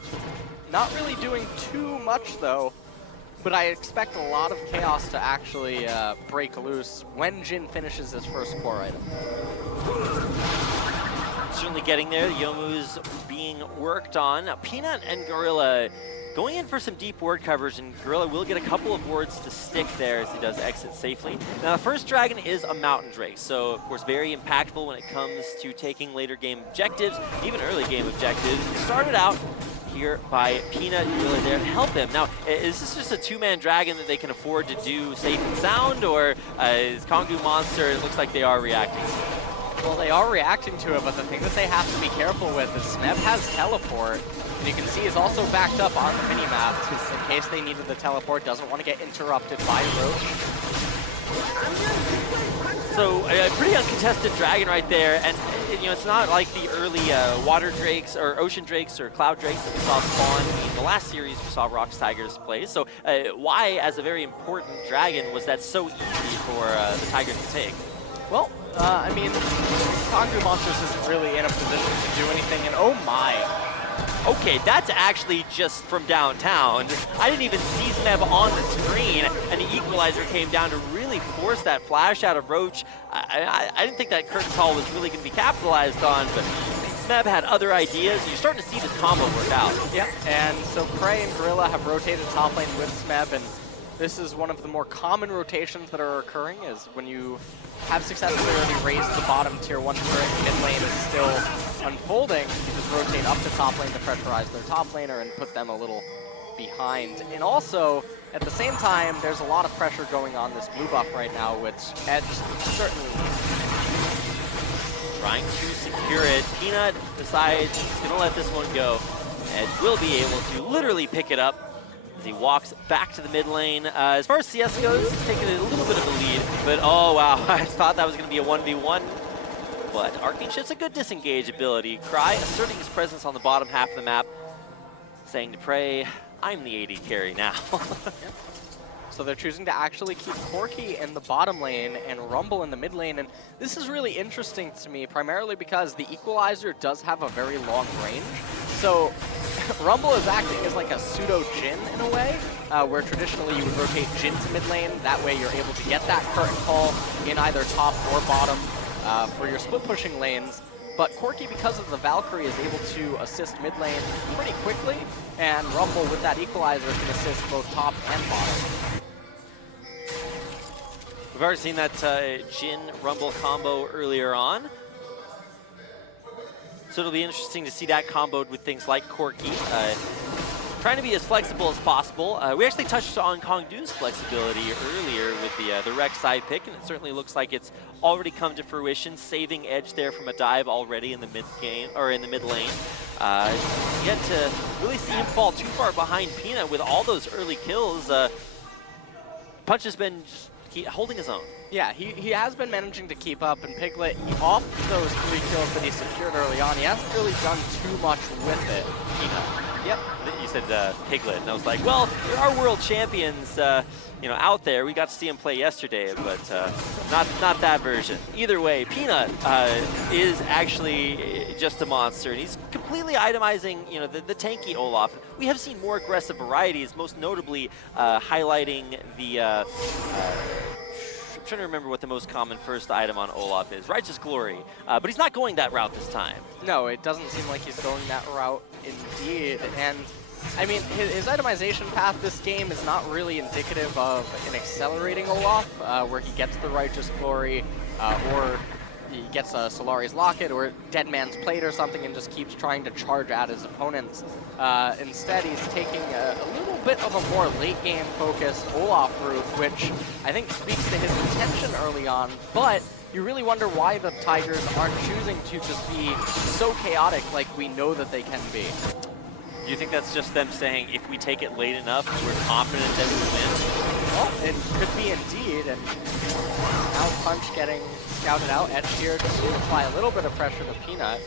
Not really doing too much though, but I expect a lot of chaos to actually break loose when Jin finishes his first core item. Certainly getting there. The Youmuu's being worked on. Now, Peanut and Gorilla going in for some deep ward coverage, and Gorilla will get a couple of wards to stick there as he does exit safely. Now, the first dragon is a Mountain Drake, so of course very impactful when it comes to taking later game objectives, even early game objectives. It started out here by Peanut and Gorilla there to help him. Now, is this just a two-man dragon that they can afford to do safe and sound, or is KONGDOO Monster, it looks like they are reacting? Well, they are reacting to it, but the thing that they have to be careful with is Smeb has teleport, and you can see he's also backed up on the minimap in case they needed the teleport, doesn't want to get interrupted by Roach. So a pretty uncontested dragon right there, and you know, it's not like the early water drakes or ocean drakes or cloud drakes that we saw spawn in the last series we saw Rocks Tigers play. So why, as a very important dragon, was that so easy for the Tigers to take? Well, I mean, KONGDOO Monsters isn't really in a position to do anything, and oh my. Okay, that's actually just from downtown. I didn't even see Smeb on the screen, and the equalizer came down to really force that flash out of Roach. I didn't think that curtain call was really going to be capitalized on, but Smeb had other ideas, and you're starting to see this combo work out. Yeah, and so Prey and Gorilla have rotated top lane with Smeb, and this is one of the more common rotations that are occurring, is when you have successfully already raised the bottom tier 1 turret, mid lane is still unfolding, you just rotate up to top lane to pressurize their top laner and put them a little behind. And also, at the same time, there's a lot of pressure going on this blue buff right now, which Edge certainly trying to secure it. Peanut decides he's going to let this one go. Edge will be able to literally pick it up as he walks back to the mid lane. As far as CS goes, he's taking a little bit of a lead, but oh wow, I thought that was going to be a 1v1. But Arcane Shift's a good disengage ability. Cry asserting his presence on the bottom half of the map, saying to Prey, I'm the AD carry now. So they're choosing to actually keep Corki in the bottom lane and Rumble in the mid lane, and this is really interesting to me, primarily because the equalizer does have a very long range. So Rumble is acting as like a pseudo Jin in a way, where traditionally you would rotate Jin to mid lane. That way you're able to get that curtain call in either top or bottom for your split pushing lanes. But Corki, because of the Valkyrie, is able to assist mid lane pretty quickly, and Rumble with that equalizer can assist both top and bottom. We've already seen that Jin Rumble combo earlier on. So it'll be interesting to see that comboed with things like Corki. Trying to be as flexible as possible. We actually touched on KONGDOO's flexibility earlier with the Rex side pick, and it certainly looks like it's already come to fruition, saving Edge there from a dive already in the mid game, or in the mid lane. Yet to really see him fall too far behind Peanut with all those early kills. Punch has been just holding his own. Yeah, he has been managing to keep up, and Piglet, off those 3 kills that he secured early on, he hasn't really done too much with it. Yep, you said Piglet, and I was like, well, there are world champions, you know, out there. We got to see him play yesterday, but not that version. Either way, Peanut is actually just a monster, and he's completely itemizing, you know, the tanky Olaf. We have seen more aggressive varieties, most notably highlighting the. I'm trying to remember what the most common first item on Olaf is. Righteous Glory. But he's not going that route this time. No, it doesn't seem like he's going that route indeed. And I mean, his itemization path this game is not really indicative of an accelerating Olaf, where he gets the Righteous Glory, or he gets a Solari's Locket or Dead Man's Plate or something and just keeps trying to charge at his opponents. Instead, he's taking a little bit of a more late-game focused Olaf route, which I think speaks to his intention early on, but you really wonder why the Tigers aren't choosing to just be so chaotic like we know that they can be. Do you think that's just them saying, if we take it late enough, we're confident that we win? Well, it could be indeed, and now Punch getting scouted out. Edge here just to apply a little bit of pressure to Peanut.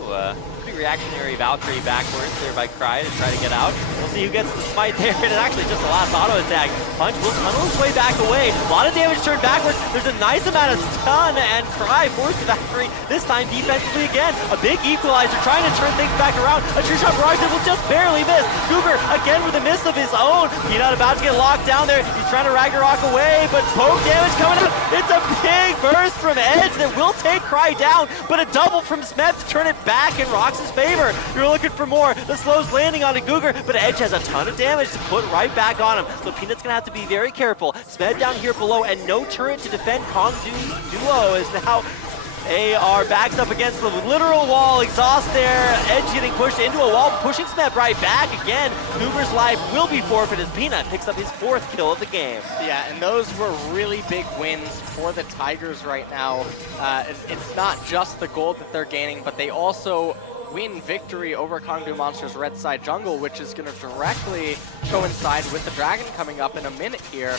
Ooh, pretty reactionary Valkyrie backwards there by Cry to try to get out. We'll see who gets the smite there, and actually just the last auto attack. Punch will tunnel his way back away. A lot of damage turned backwards. There's a nice amount of stun, and Cry forced the Valkyrie, this time defensively again. A big equalizer trying to turn things back around. A true shot barrage that will just barely miss. Cougar again with a miss of his own. Peanut about to get locked down there. He's trying to Ragnarok away, but poke damage coming up. It's a big burst from Edge that will take Cry down, but a double from Smith to turn it back in Rox's favor. You're looking for more. The slow's landing on a Cougar, but Edge has a ton of damage to put right back on him. So Peanut's gonna have to be very careful. Smed down here below, and no turret to defend KONGDOO's duo is now. They are backs up against the literal wall. Exhaust there. Edge getting pushed into a wall, pushing Smep right back again. Cougar's life will be forfeit as Peanut picks up his 4th kill of the game. Yeah, and those were really big wins for the Tigers right now. It's not just the gold that they're gaining, but they also win victory over KONGDOO Monsters' red side jungle, which is going to directly coincide with the dragon coming up in a minute here.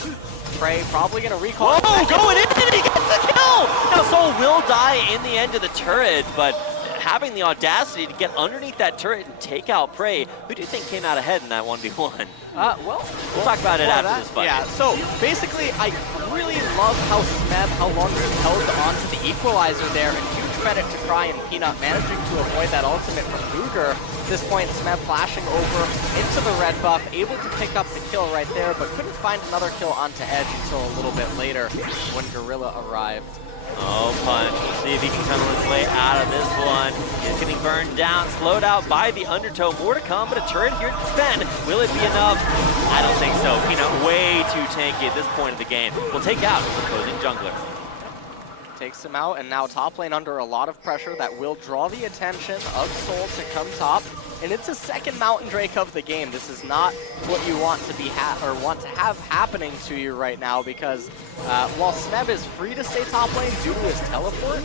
Prey probably going to recall. Oh, going in, and he gets the kill! Now Soul will die in the end of the turret, but having the audacity to get underneath that turret and take out Prey, who do you think came out ahead in that 1v1? Well, we'll talk about it after this fight. Yeah, so basically, I really love how Smeb, how long he held onto the equalizer there, and huge credit to Cry and Peanut managing to avoid that ultimate from Cougar. At this point, Smeb flashing over into the red buff, able to pick up the kill right there, but couldn't find another kill onto Edge until a little bit later when Gorilla arrived. Oh, Punch. We'll see if he can tunnel his way out of this one. He's getting burned down, slowed out by the Undertow. More to come, but a turret here to defend. Will it be enough? I don't think so. Peanut way too tanky at this point of the game. Will take out the opposing jungler. Takes him out, and now top lane under a lot of pressure that will draw the attention of Soul to come top. And it's a second Mountain Drake of the game. This is not what you want to be want to have happening to you right now, because while Smeb is free to stay top lane due to his teleport,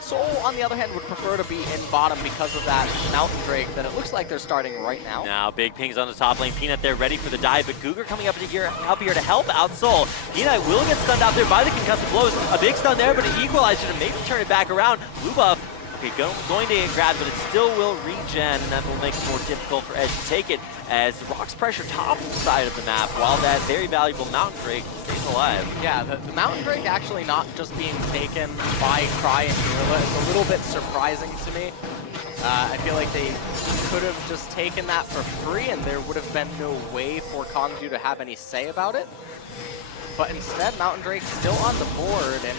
Soul, on the other hand, would prefer to be in bottom because of that Mountain Drake that it looks like they're starting right now. Now, big pings on the top lane. Peanut there ready for the dive, but Cougar coming up here to help out Soul. Peanut will get stunned out there by the concussive blows. A big stun there, but an equalizer to maybe turn it back around. Blue buff. Okay, going to get grabbed, but it still will regen, and that will make it more difficult for Edge to take it as the rocks pressure top side of the map, while that very valuable Mountain Drake stays alive. Yeah, the Mountain Drake actually not just being taken by Cry and Gorilla is a little bit surprising to me. I feel like they could have just taken that for free, and there would have been no way for KONGDOO to have any say about it. But instead, Mountain Drake's still on the board, and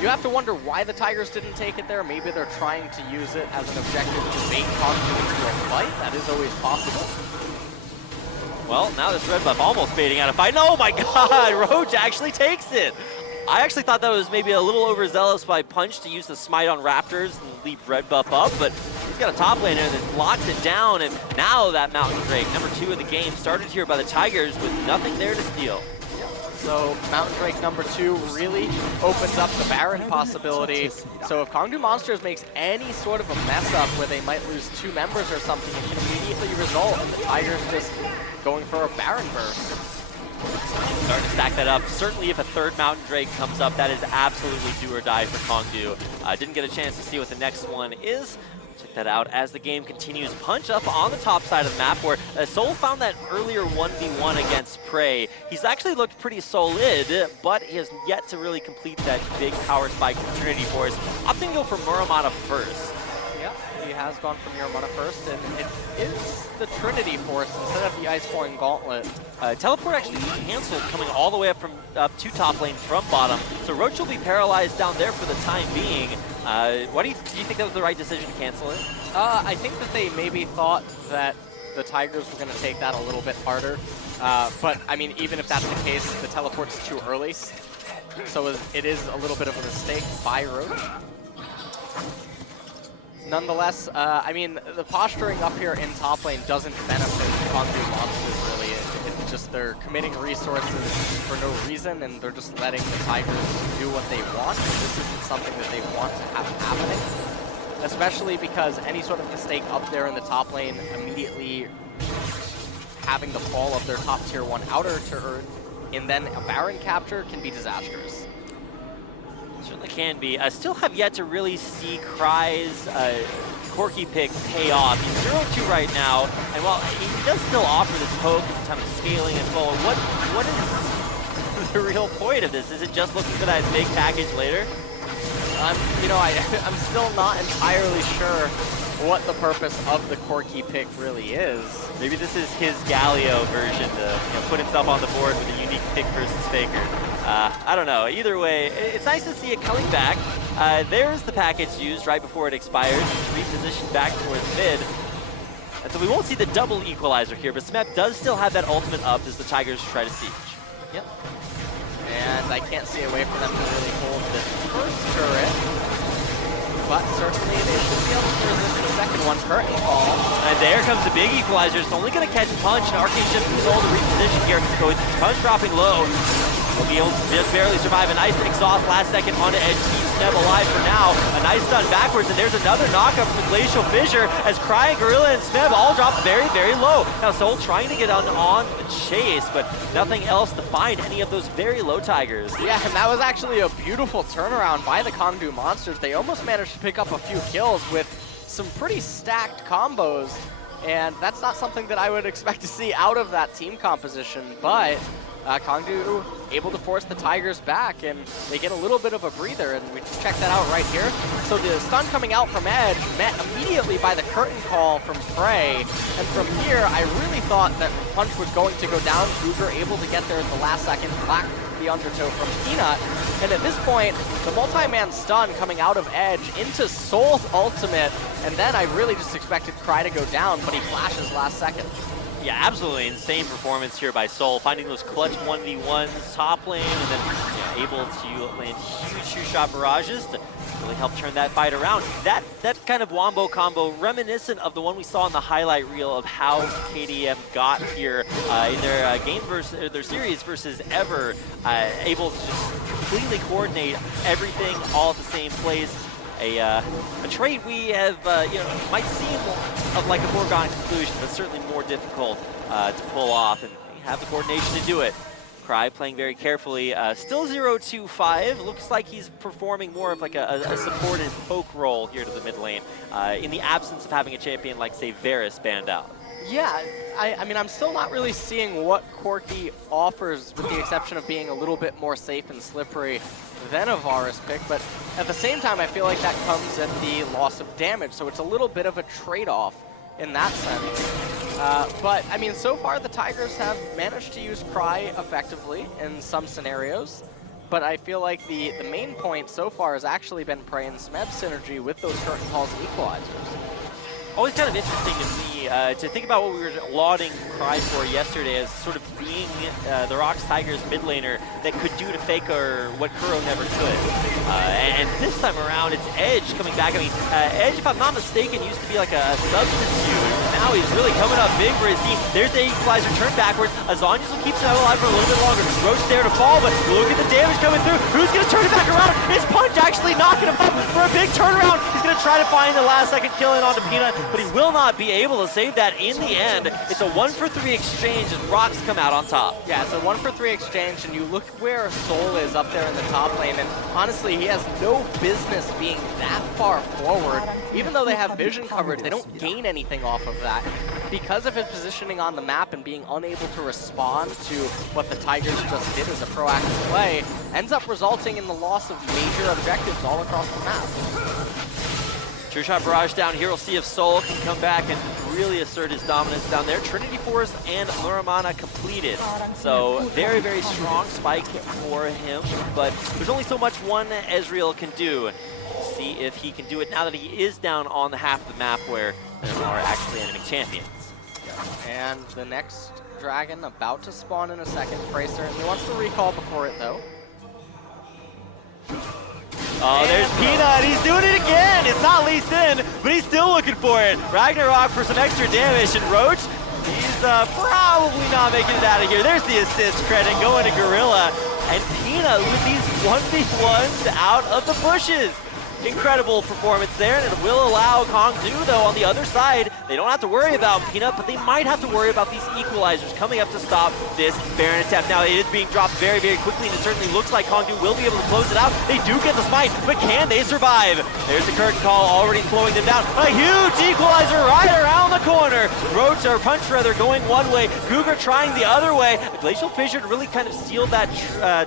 you have to wonder why the Tigers didn't take it there. Maybe they're trying to use it as an objective to bait KONGDOO into a fight. That is always possible. Well, now this red buff almost baiting out a fight. Oh my god, Roach actually takes it. I actually thought that was maybe a little overzealous by Punch to use the smite on Raptors and leave red buff up, but he's got a top laner that locks it down, and now that Mountain Drake, number 2 of the game, started here by the Tigers with nothing there to steal. So Mountain Drake number 2 really opens up the Baron possibility. So if KONGDOO Monsters makes any sort of a mess up where they might lose 2 members or something, it can immediately result in the Tigers just going for a Baron burst. Starting to stack that up. Certainly if a 3rd Mountain Drake comes up, that is absolutely do or die for KONGDOO. Didn't get a chance to see what the next one is, Check that out as the game continues. Punch up on the top side of the map where Soul found that earlier 1v1 against Prey. He's actually looked pretty solid, but he has yet to really complete that big power spike from Trinity Force. Opting to go for Muramata first. Yeah, he has gone from Muramata first, and it is the Trinity Force instead of the Ice Flowing Gauntlet. Teleport actually canceled, coming all the way up to top lane from bottom. So Roach will be paralyzed down there for the time being. Do you think that was the right decision to cancel it? I think that they maybe thought that the Tigers were going to take that a little bit harder. But, I mean, even if that's the case, the teleport's too early. So it is a little bit of a mistake by Roach. Nonetheless, I mean, the posturing up here in top lane doesn't benefit KONGDOO monsters, really. It's just they're committing resources for no reason, and they're just letting the Tigers do what they want. This isn't something that they want to have happening, especially because any sort of mistake up there in the top lane immediately having the fall of their top tier 1 outer to Earth, and then a Baron capture can be disastrous. Certainly can be. Still have yet to really see Cry's Corki pick pay off. He's 0-2 right now, and while he does still offer this poke at the time of scaling and full, what is the real point of this? Is it just looking for that big package later? You know, I'm still not entirely sure what the purpose of the Corki pick really is. Maybe this is his Galio version to put himself on the board with a unique pick versus Faker. I don't know. Either way, it's nice to see it coming back. There's the package used right before it expires. Repositioned back towards mid. And so we won't see the double equalizer here, but Smeb does still have that ultimate up as the Tigers try to siege. Yep. And I can't see a way for them to really hold this first turret. But certainly they should be able to resist the second one. Curtain call. And there comes the big equalizer. It's only going to catch Punch. Arcane just control the reposition here. So with Punch dropping low, will be able to just barely survive. A nice exhaust last second onto Edge. Keeps Smeb alive for now. A nice stun backwards, and there's another knockup from the Glacial Fissure as Cry and Gorilla and Smeb all drop very, very low. Now Soul trying to get on the chase, but nothing else to find any of those very low Tigers. Yeah, and that was actually a beautiful turnaround by the KONGDOO monsters. They almost managed to pick up a few kills with some pretty stacked combos, and that's not something that I would expect to see out of that team composition, but KONGDOO able to force the Tigers back, and they get a little bit of a breather, and we check that out right here. So the stun coming out from Edge met immediately by the curtain call from Prey, and from here I really thought that Punch was going to go down. Cougar able to get there at the last second, black the undertow from Peanut, and at this point the multi-man stun coming out of Edge into Soul's ultimate, and then I really just expected Cry to go down, but he flashes last second. Yeah, absolutely insane performance here by Soul, finding those clutch 1v1s top lane, and then able to land huge two-shot barrages to really help turn that fight around. That kind of wombo combo, reminiscent of the one we saw in the highlight reel of how KDM got here in their game versus their series versus Ever, able to just completely coordinate everything all at the same place. A trait we have, might seem of like a foregone conclusion, but certainly more difficult to pull off, and we have the coordination to do it. Cry playing very carefully, still 0-2-5. Looks like he's performing more of like a supported poke role here to the mid lane, in the absence of having a champion like, say, Varus banned out. Yeah, I mean, I'm still not really seeing what Corki offers, with the exception of being a little bit more safe and slippery than a Varus pick, but at the same time, I feel like that comes at the loss of damage, so it's a little bit of a trade-off in that sense. But, I mean, so far the Tigers have managed to use Cry effectively in some scenarios, but I feel like the main point so far has actually been Prey and Smeb synergy with those curtain calls and equalizers. Always kind of interesting to me to think about what we were lauding Cry for yesterday as sort of being the Rocks Tigers mid laner that could do to Faker what Kuro never could. And this time around, it's Edge coming back. I mean, Edge, if I'm not mistaken, used to be like a substitute. Now he's really coming up big for his team. There's the equalizer, turn backwards. Azanius will keep Smeb alive for a little bit longer. Roach there to fall, but look at the damage coming through. Who's going to turn it back around? It's Punch actually actually knocking him up for a big turnaround. He's going to try to find the last second kill in onto Peanut, but he will not be able to save that in the end. It's a 1-for-3 exchange and Rocks come out on top. Yeah, it's a 1-for-3 exchange, and you look where Soul is up there in the top lane, and honestly, he has no business being that far forward. Even though they have vision coverage, they don't gain anything off of that. Because of his positioning on the map and being unable to respond to what the Tigers just did as a proactive play, ends up resulting in the loss of major objectives all across the map. True shot barrage down here. We'll see if Soul can come back and really assert his dominance down there. Trinity Force and Muramana completed. So very, very strong spike for him, but there's only so much one Ezreal can do. See if he can do it now that he is down on the half of the map where there are actually enemy champions. And the next dragon about to spawn in a second. Tracer, he wants to recall before it though. Oh, there's Peanut. He's doing it again. It's not Lee Sin, but he's still looking for it. Ragnarok for some extra damage, and Roach, he's probably not making it out of here. There's the assist credit going to Gorilla, and Peanut with these 1v1s out of the bushes. Incredible performance there, and it will allow KONGDOO, though, on the other side, they don't have to worry about Peanut, but they might have to worry about these equalizers coming up to stop this Baron attempt. Now, it is being dropped very, very quickly, and it certainly looks like KONGDOO will be able to close it out. They do get the smite, but can they survive? There's the curtain call already slowing them down. A huge equalizer right around the corner. Roach, or Punch rather, going one way. Cougar trying the other way. A Glacial Fissure to really kind of seal that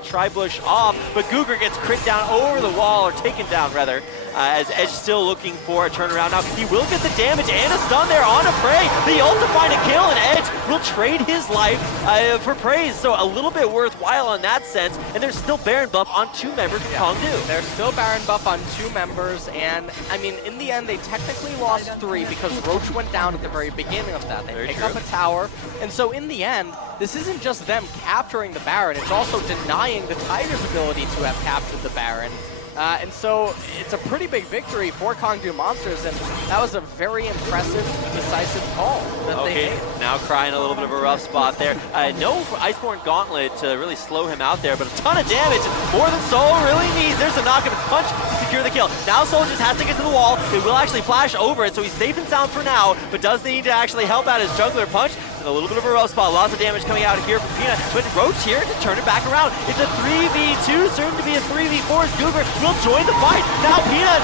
tri-bush off, but Cougar gets crit down over the wall, or taken down rather. As Edge still looking for a turnaround. Now, he will get the damage and a stun there on a Prey. The ult to find a kill, and Edge will trade his life for praise. So a little bit worthwhile in that sense. And there's still Baron buff on 2 members of KONGDOO. There's still Baron buff on 2 members, and I mean, in the end, they technically lost 3 because Roach went down at the very beginning of that. They pick up a tower, and so in the end, this isn't just them capturing the Baron, it's also denying the Tigers' ability to have captured the Baron. And so it's a pretty big victory for KONGDOO Monsters, and that was a very impressive, decisive call that they made. Now crying a little bit of a rough spot there. No Iceborne Gauntlet to really slow him out there, but a ton of damage, more than Soul really needs. There's a knock-up punch to secure the kill. Now Soul just has to get to the wall. He will actually flash over it, so he's safe and sound for now, but does need to actually help out his jungler Punch. And a little bit of a rough spot. Lots of damage coming out here from Peanut, but Roach here to turn it back around. It's a 3v2, soon to be a 3v4 as Cougar will join the fight. Now Peanut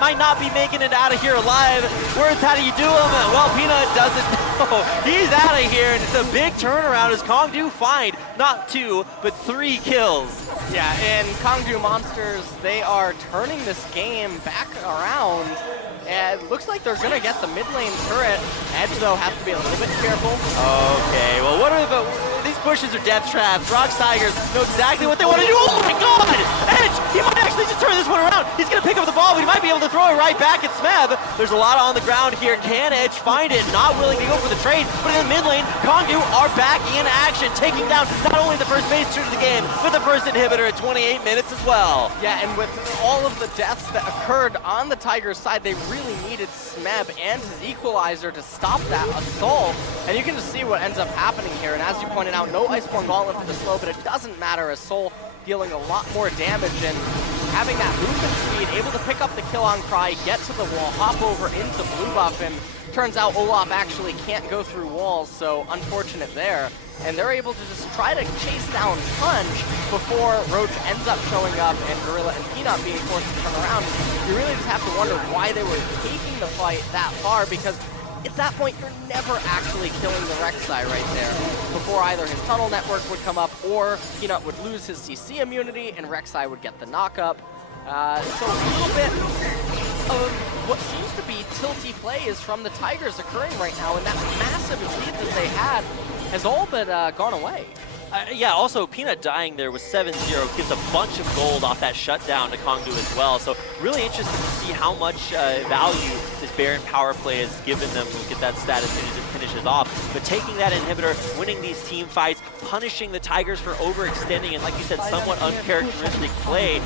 might not be making it out of here alive. Words, how do you do them? Well, Peanut doesn't know. He's out of here, and it's a big turnaround as KONGDOO find not 2, but 3 kills. Yeah, and KONGDOO Monsters, they are turning this game back around. And it looks like they're going to get the mid lane turret. Edge, though, has to be a little bit careful. Okay, well, what are these bushes are death traps. Rocks Tigers know exactly what they want to do. Oh my god! Edge, he might actually just turn this one around. He's going to pick up the ball, but he might be able to throw it right back at Smeb. There's a lot on the ground here. Can Edge find it? Not willing to go for the trade, but in the mid lane, KONGDOO are back in action, taking down not only the first base shooter of the game, but the first inhibitor at 28 minutes as well. Yeah, and with all of the deaths that occurred on the Tigers side, they really needed Smeb and his equalizer to stop that assault. And you can just see what ends up happening here. And as you pointed out, no Iceborne Gauntlet for the slow, but it doesn't matter as Soul dealing a lot more damage and having that movement speed, able to pick up the kill on Cry, get to the wall, hop over into blue buff, and turns out Olaf actually can't go through walls, so unfortunate there. And they're able to just try to chase down Punch before Roach ends up showing up and Gorilla and Peanut being forced to turn around. You really just have to wonder why they were taking the fight that far, because at that point, you're never actually killing the Rek'Sai right there before either his tunnel network would come up or Peanut would lose his CC immunity and Rek'Sai would get the knock-up. So a little bit of what seems to be tilty play is from the Tigers occurring right now, and that massive lead that they had has all but gone away. Yeah, also Peanut dying there with 7-0 gives a bunch of gold off that shutdown to KONGDOO as well. So really interested to see how much value this Baron power play has given them. We'll get that stat as soon as it finishes off. But taking that inhibitor, winning these team fights, punishing the Tigers for overextending and, like you said, somewhat uncharacteristic play.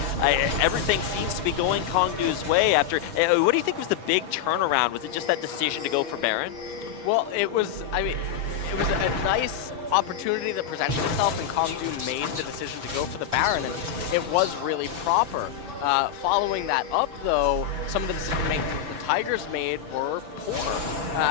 Everything seems to be going KONGDOO's way after. What do you think was the big turnaround? Was it just that decision to go for Baron? Well, it was, I mean, it was a nice opportunity that presented itself, and KONGDOO made the decision to go for the Baron, and it was really proper. Following that up, though, some of the decision-making the Tigers made were poor.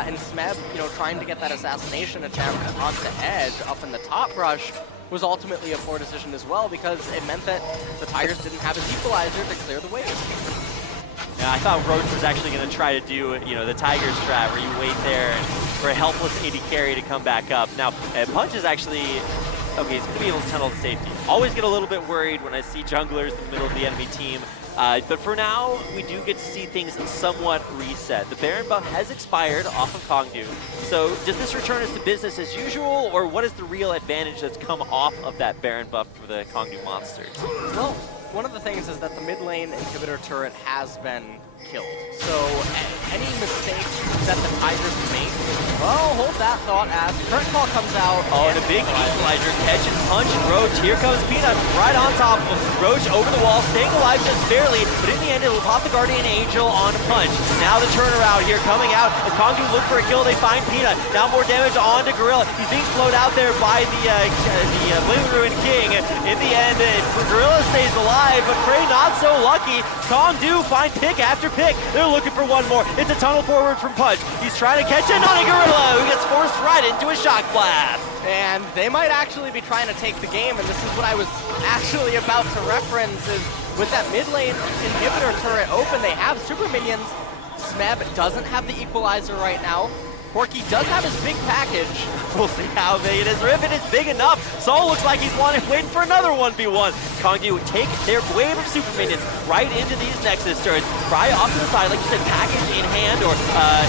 And Smeb, trying to get that assassination attempt onto Edge up in the top rush was ultimately a poor decision as well, because it meant that the Tigers didn't have his equalizer to clear the way. Yeah, I thought Roach was actually going to try to do, the Tiger strat, where you wait there and for a helpless AD carry to come back up. Now, Punch is actually, okay, he's going to be able to tunnel to safety. Always get a little bit worried when I see junglers in the middle of the enemy team. But for now, we do get to see things somewhat reset. The Baron buff has expired off of KONGDOO. So does this return us to business as usual, or what is the real advantage that's come off of that Baron buff for the KONGDOO monsters? Well, one of the things is that the mid lane inhibitor turret has been killed. So any mistakes that the Tigers make, well, hold that thought as current call comes out. Oh, and a big equalizer catches Punch and Roach. Here comes Peanut right on top of him. Roach over the wall, staying alive just barely, but in the end it'll pop the Guardian Angel on Punch. Now the turnaround here coming out as KONGDOO look for a kill. They find Peanut. Now more damage on to Gorilla. He's being slowed out there by the Blue Ruin King. In the end, Gorilla stays alive, but Frey not so lucky. KONGDOO find pick after pick. They're looking for one more. It's a tunnel forward from Punch. He's trying to catch in on a Gorilla who gets forced right into a shock blast. And they might actually be trying to take the game, and this is what I was actually about to reference, is with that mid lane inhibitor turret open, they have super minions. Smeb doesn't have the equalizer right now. Corki does have his big package. We'll see how big it is, or if it is big enough. Soul looks like he's waiting for another 1v1. KONGDOO would take their wave of super minions right into these Nexus turrets. Fry off to the side, like you said, package in hand, or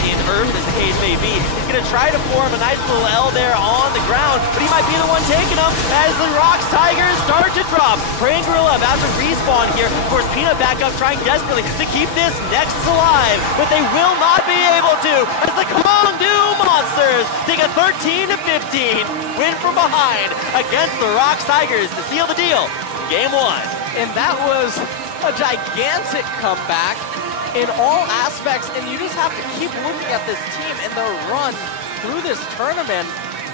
in earth, as the case may be. He's going to try to form a nice little L there on the ground, but he might be the one taking them as the Rocks Tigers start to drop. Praying Gorilla about to respawn here. Of course, Peanut back up, trying desperately to keep this Nexus alive, but they will not be able to, as the KONGDOO Monsters take a 13-15 win from behind against the Rocks Tigers to seal the deal in Game 1. And that was a gigantic comeback in all aspects, and you just have to keep looking at this team and their run through this tournament,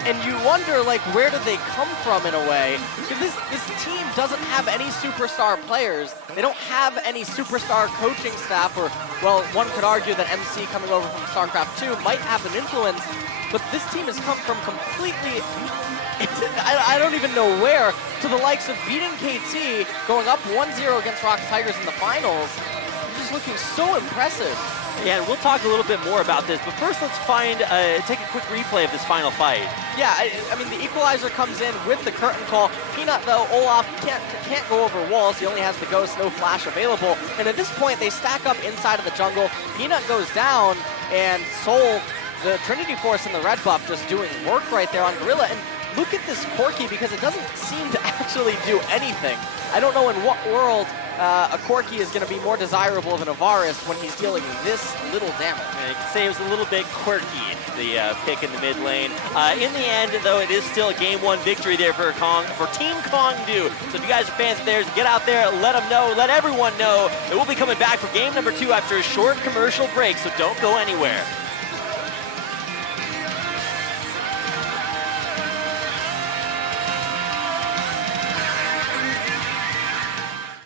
and you wonder, like, where did they come from in a way? Because this team doesn't have any superstar players. They don't have any superstar coaching staff, or, well, one could argue that MC coming over from StarCraft 2 might have an influence, but this team has come from completely, I don't even know where, to the likes of beating KT, going up 1-0 against Rocks Tigers in the finals. Just looking so impressive. Yeah, and we'll talk a little bit more about this, but first let's take a quick replay of this final fight. Yeah, I mean, the equalizer comes in with the curtain call. Peanut, though, Olaf can't go over walls. He only has the ghost, no flash available. And at this point, they stack up inside of the jungle. Peanut goes down, and Soul, the Trinity Force and the red buff, just doing work right there on Gorilla. And look at this Corki, because it doesn't seem to actually do anything. I don't know in what world a Corki is going to be more desirable than a Varus when he's dealing this little damage. Yeah, you can say it was a little bit quirky, the pick in the mid lane. In the end, though, it is still a Game 1 victory there for Team KONGDOO. So if you guys are fans of theirs, get out there, let them know, let everyone know that we'll be coming back for Game number 2 after a short commercial break, so don't go anywhere.